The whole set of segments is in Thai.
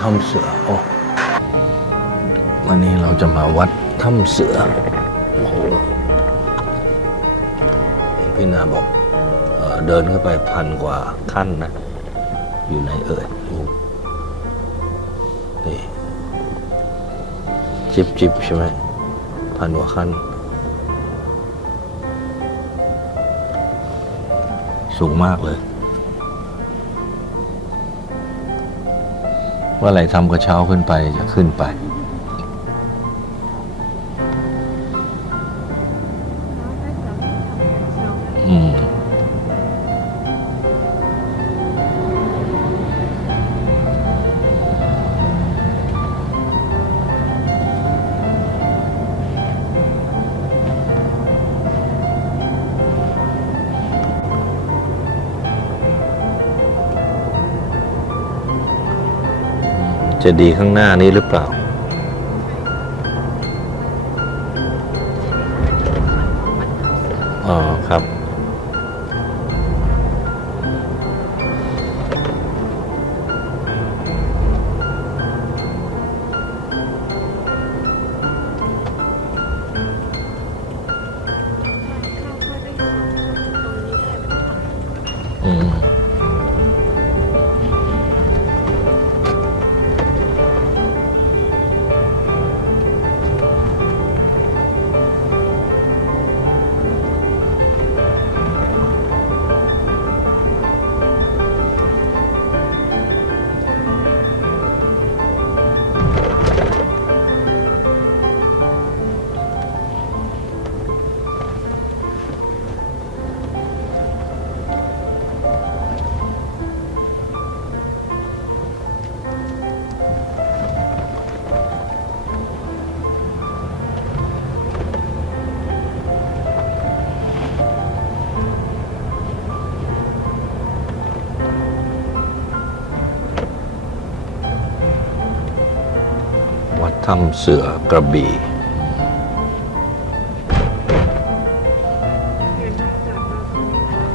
ถ้ำเสือโอ้วันนี้เราจะมาวัดถ้ำเสือโอ้โหเห็นพี่นาบอกเอเดินเข้าไปพันกว่าขั้นนะ อยู่ในเอ่ยนี่จิบจิบใช่ไหมพันกว่าขั้น สูงมากเลย ว่าอะไรทำกระเช้าขึ้นไปจะขึ้นไป จะดีข้างหน้านี้หรือเปล่า ถ้ำเสือกระบี่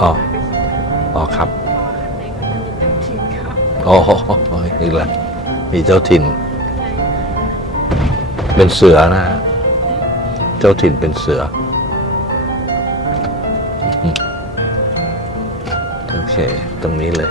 อ๋ออ๋อครับอ๋ออีกแล้วมีเจ้าถิ่น เป็นเสือนะฮะเจ้าถิ่นเป็นเสือ โอเค ตรงนี้เลย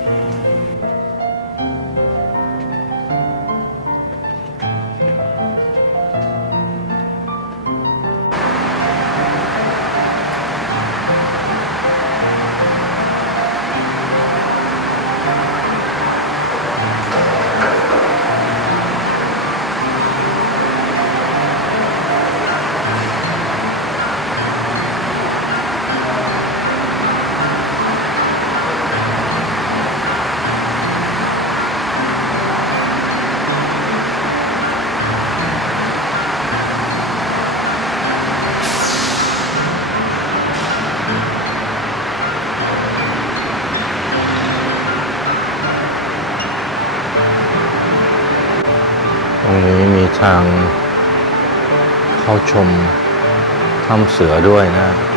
ำเสือด้วยนะ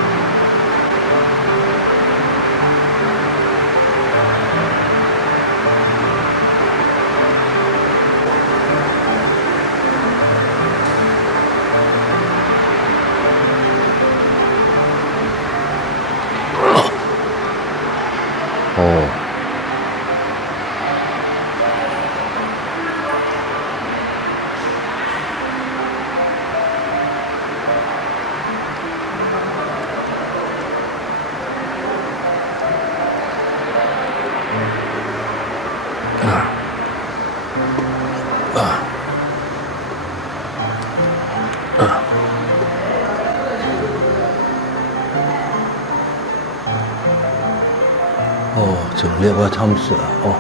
โอ้ถึงเรียกว่าถ้ำเสือโอ้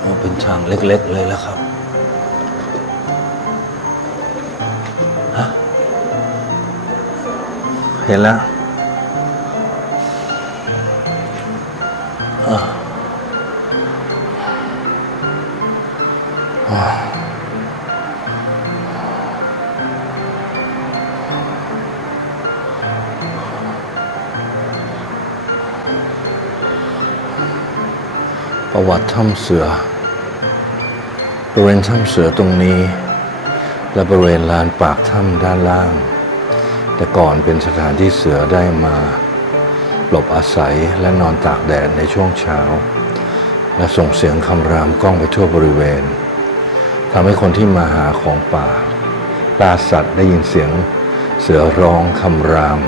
โอเป็นทางเล็กๆเลยแล้วครับฮะเห็นแล้ว ประวัติถ้ำเสือบริเวณถ้ำเสือตรงนี้ และบริเวณลานปากถ้ำด้านล่าง แต่ก่อนเป็นสถานที่เสือได้มา หลบอาศัยและนอนตากแดดในช่วงเช้า และส่งเสียงคำรามก้องไปทั่วบริเวณทำให้คนที่มาหาของป่าล่าสัตว์ได้ยินเสียงเสือร้องคำราม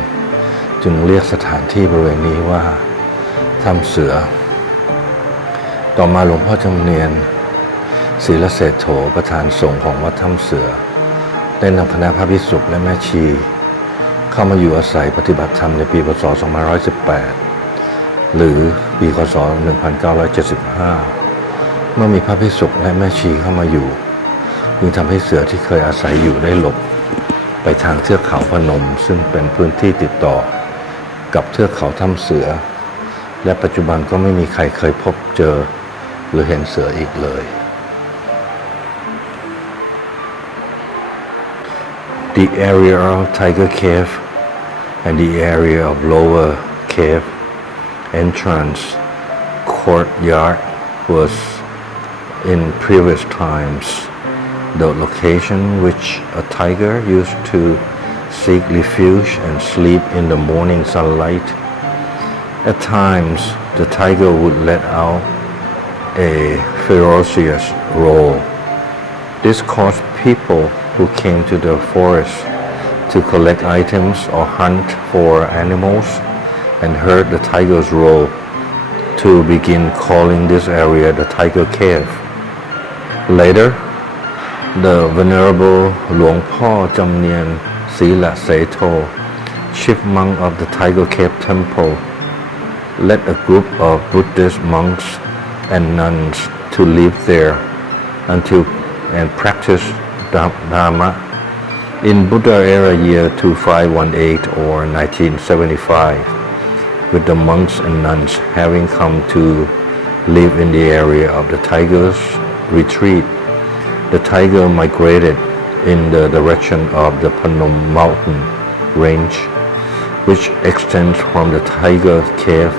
จึงเรียกสถานที่บริเวณนี้ว่าถ้ำเสือ ต่อมาหลวงพ่อจำเนียนศีลเศรษโถประธานสงฆ์ของวัดถ้ำเสือ ได้นำคณะพระภิกษุและแม่ชี เข้ามาอยู่อาศัยปฏิบัติธรรมในปีพศ 2518 หรือปีคศ 1975 เมื่อมีพระภิกษุและแม่ชีเข้ามาอยู่จึงทำให้เสือที่เคยอาศัยอยู่ได้หลบ ไปทางเทือกเขาพนม ซึ่งเป็นพื้นที่ติดต่อ กับเทือกเขาถ้ำเสือ และปัจจุบันก็ไม่มีใครเคยพบเจอ หรือเห็นเสืออีกเลย The area of Tiger Cave and the area of Lower Cave entrance courtyard was in previous times the location which a tiger used to seek refuge and sleep in the morning sunlight. At times, the tiger would let out a ferocious roar. This caused people who came to the forest to collect items or hunt for animals and heard the tiger's roar to begin calling this area the Tiger Cave. Later, the Venerable Luang Po Jamnian Sila Seto, chief monk of the Tiger Cave Temple, led a group of Buddhist monks and nuns to live there until and practice Dha- Dharma. In Buddha era year 2518 or 1975, with the monks and nuns having come to live in the area of the tiger's retreat, the tiger migrated in the direction of the Panom mountain range, which extends from the tiger cave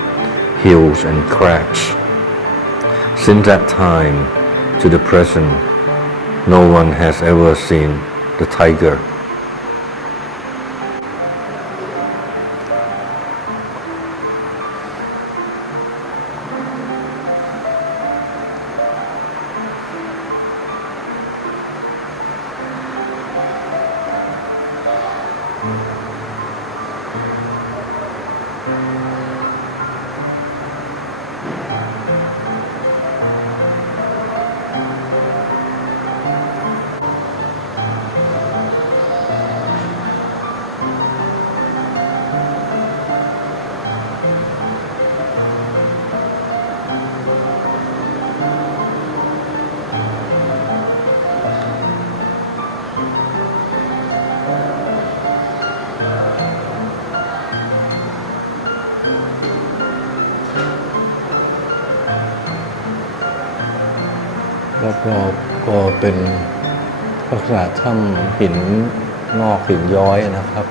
hills and cracks. Since that time to the present, no one has ever seen the tiger. อ เป็นลักษณะถ้ำหินงอกหินย้อยนะครับ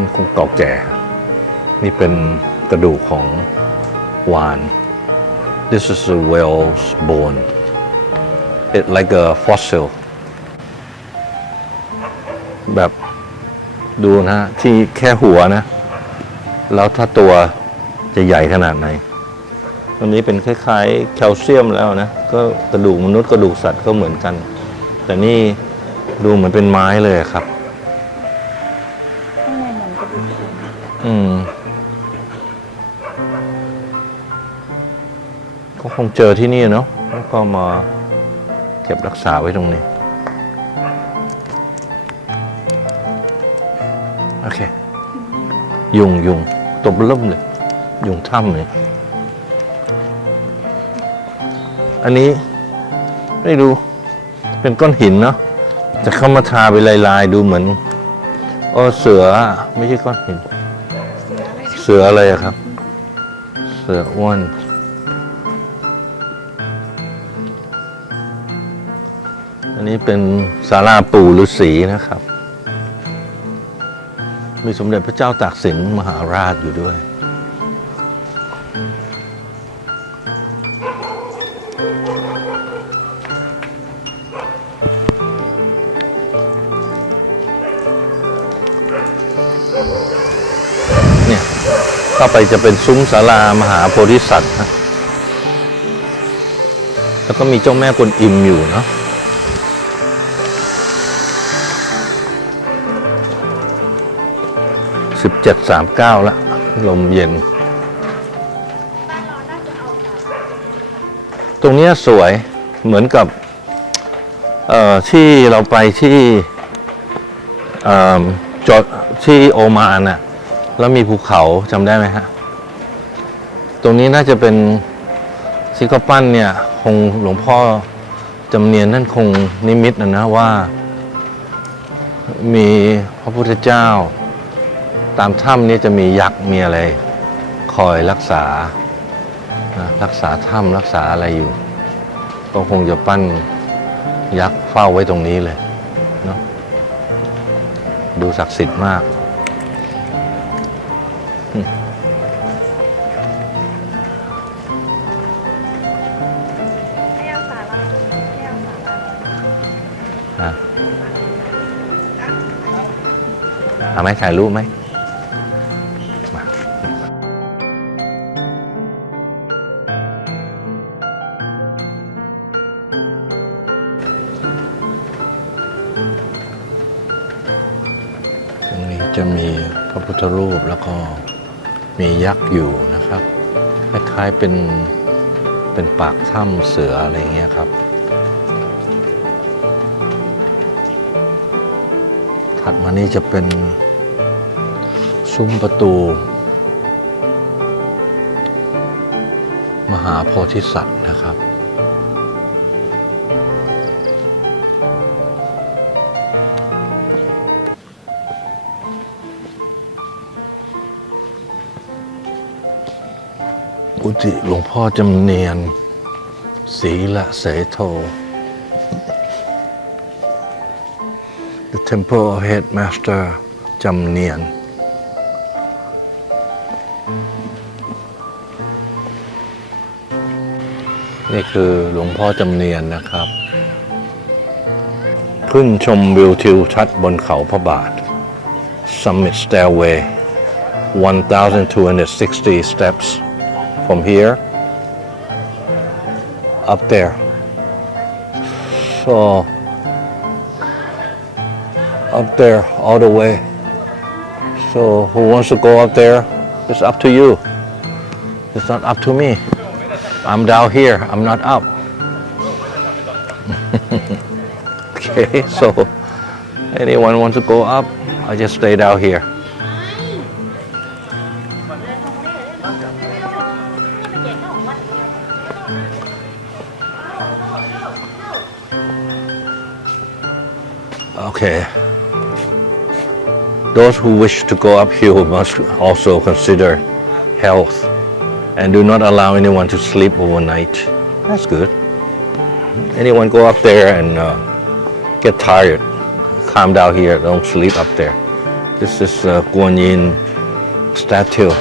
มันคงเก่าแก่ นี่เป็นกระดูกของวาน This is a whale's bone it like a fossil แบบดูนะ ที่แค่หัวนะ แล้วถ้าตัวจะใหญ่ขนาดไหนอันนี้เป็นคล้ายๆแคลเซียมแล้วนะ ก็กระดูกมนุษย์กระดูกสัตว์ก็เหมือนกัน แต่นี่ดูเหมือนเป็นไม้เลยครับ ก็คงเจอที่นี่เนาะแล้วก็มาเก็บรักษาไว้ตรงนี้ โอเค ยุงยุงตบเริ่มเลย ยุงถ้ำเลยอันนี้ไม่รู้ เป็นก้อนหินเนาะจะเข้ามาทาไปลายๆ ดูเหมือนโอ้เสืออะไม่ใช่ก้อนหิน เสืออะไรเสืออะไรอะครับ เสืออ้วน นี้เป็นศาลาปู่ฤาษีนะครับ มีสมเด็จพระเจ้าตากสินมหาราชอยู่ด้วย เนี่ยเข้าไปจะเป็นซุ้มศาลามหาโพธิสัตว์นะแล้วก็มีเจ้าแม่กวนอิมอยู่เนาะ สิบเจ็ดสามเก้าละ ลมเย็น ตรงเนี้ยสวยเหมือนกับเอ่อที่เราไปที่เอ่อจอดที่โอมานน่ะ แล้วมีภูเขาจำได้ไหมฮะ ตรงนี้น่าจะเป็นที่เขาปั้นเนี่ย คงหลวงพ่อจำเนียนท่านคงนิมิตนะนะว่า มีพระพุทธเจ้า ตามถ้ำเนี่ยจะมียักษ์มีอะไร คอยรักษานะรักษาถ้ำรักษาอะไรอยู่ ก็คงจะปั้นยักษ์เฝ้าไว้ตรงนี้เลยเนาะดูศักดิ์สิทธิ์มากไม่เอาสาราไม่เอาสาราฮะเอาไหมถ่ายรูปไหม ธรูปแล้วก็มียักษ์อยู่นะครับ คล้ายๆเป็นเป็นปากถ้ำเสืออะไรเงี้ยครับ ถัดมานี่จะเป็นซุ้มประตู มหาโพธิสัตว์นะครับ กุฏิหลวงพ่อจำเนียนศรีละเสโท The Temple of Headmaster จำเนียน นี่คือหลวงพ่อจำเนียนนะครับ ขึ้นชมวิวทิวทัศน์บนเขาพระบาท Summit Stairway 1,260 steps from here up there. So up there all the way. So who wants to go up there? It's up to you. It's not up to me. I'm down here. I'm not up. okay, so anyone wants to go up, I just stay down here. Okay. Those who wish to go uphill must also consider health and do not allow anyone to sleep overnight. That's good. Anyone go up there and uh, get tired, calm down here, don't sleep up there. This is uh, Guan Yin statue.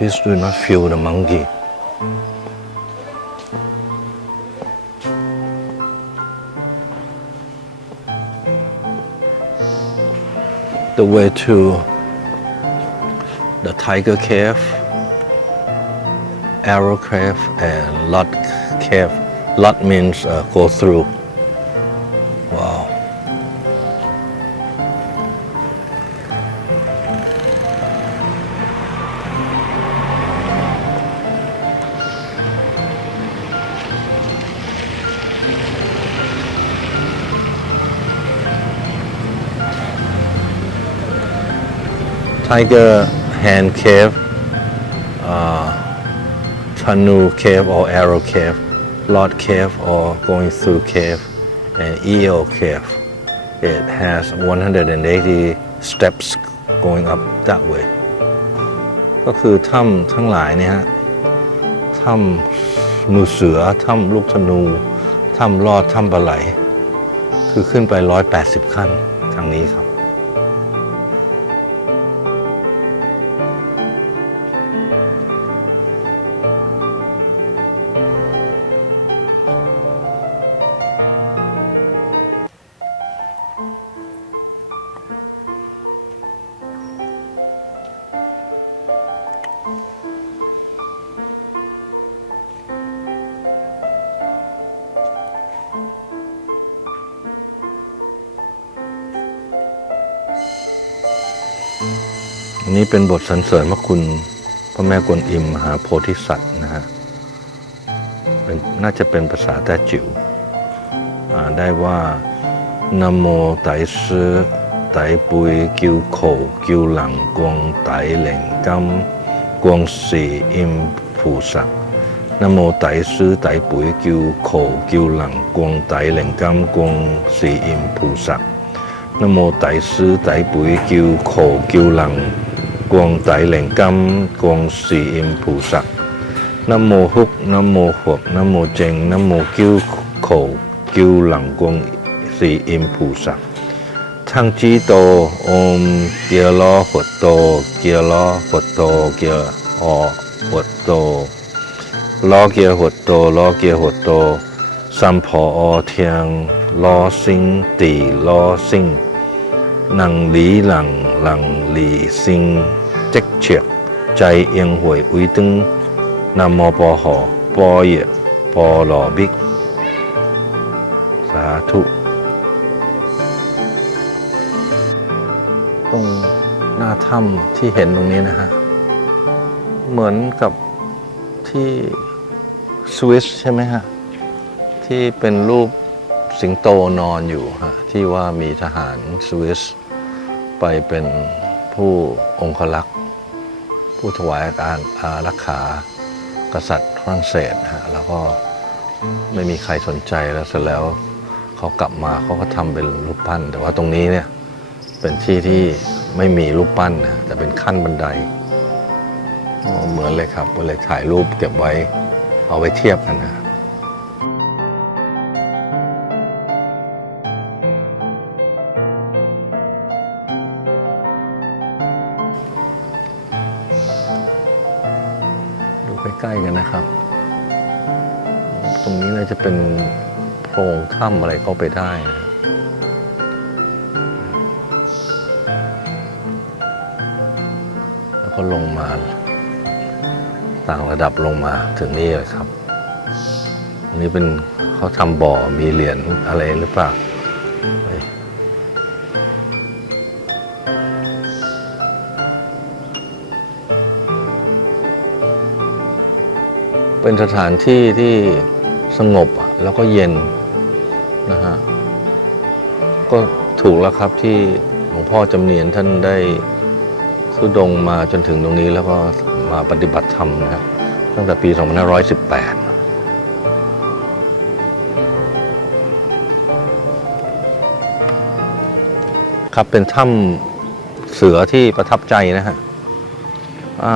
Please do not feel the monkey. The way to the tiger cave, arrow cave, and lot cave. Lot means uh, go through. Tiger Hand Cave, uh, Canoe Cave or Arrow Cave, Lot Cave or Going Through Cave, and Eel Cave. It has 180 steps going up that way. ก็คือถ้ำทั้งหลายเนี่ยฮะถ้ำมือเสือถ้ำลูกธนูถ้ำลอดถ้ำปลาไหล คือขึ้นไป 180 ขั้นทางนี้ครับ นนี้เป็นบทสรรเสริญพระคุณพระแม่กวนอิมมหาโพธิสัตว์นะฮะเป็นน่าจะเป็นภาษาแต้จิ๋วอ่านได้ว่านโมไตซื้อไตปุยกิวโขกิวหลังกวงไตเหล่งกัมกวงสีอิมผูสักนโมไตซื้อไตปุยกิวโขกิวหลังกวงไตเหล่งกัมกวงสีอิมผูสักนโมไตซื้อไตปุยกิวโขกิวหลัง กวงไตเหล่งกำกวงสีอิมผูสักนโมฮุกนโมหวกนโมเจงนโมกิ้วโขกิ้วหลังกวงสีอิมผูสักทั้งจีโตโอมเกียร์ล้อหดโต เกียร์ล้อหดโตเกียร์ออหดโตล้อเกียร์หดโตล้อเกียร์หดโตสัมพออเทียงล้อซิงตีล้อซิงนังหลีหลังหลังหลีซิง เจ็กเฉียกใจเอียงหวยอุยตึงนามปอหอปอเหยปอหลอบิสาธุ ตรงหน้าถ้ำที่เห็นตรงนี้นะฮะ เหมือนกับที่สวิสใช่ไหมฮะ ที่เป็นรูปสิงโตนอนอยู่ฮะ ที่ว่ามีทหารสวิสไปเป็นผู้องคลักษ์ ผู้ถวายการอารักขากษัตริย์ฝรั่งเศสฮะแล้วก็ไม่มีใครสนใจแล้วเสร็จแล้วเขากลับมาเขาก็ทำเป็นรูปปั้น แต่ว่าตรงนี้เนี่ยเป็นที่ที่ไม่มีรูปปั้นนะแต่เป็นขั้นบันไดเหมือนเลยครับก็เลยถ่ายรูปเก็บไว้เอาไว้เทียบกันนะ ใกล้ๆกันนะครับ ตรงนี้น่าจะเป็นโพรงถ้ำอะไรเข้าไปได้นะแล้วก็ลงมา ต่างระดับลงมาถึงนี่เลยครับตรงนี้เป็นเขาทำบ่อมีเหรียญอะไรหรือเปล่า เป็นสถานที่ที่สงบแล้วก็เย็นนะฮะก็ถูกแล้วครับที่หลวงพ่อจำเนียนท่านได้ทุดงมาจนถึงตรงนี้แล้วก็มาปฏิบัติธรรมนะฮะตั้งแต่ปี 2518ครับเป็นถ้ำเสือที่ประทับใจนะฮะอ่า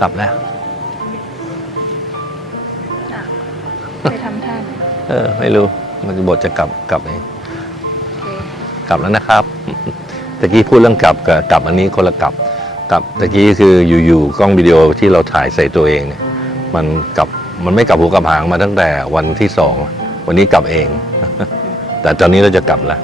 กลับแล้ว เออ ไม่รู้ มันจะบทจะกลับกลับเองโอเคกลับแล้วนะครับตะกี้พูดเรื่องกลับกับกลับอันนี้คนละกลับกลับตะกี้คืออยู่ๆกล้องวิดีโอที่เราถ่ายใส่ตัวเองเนี่ย มันกลับมันไม่กลับหัวกลับหางมาตั้งแต่วันที่สองวันนี้กลับเอง แต่ตอนนี้เราจะกลับแล้ว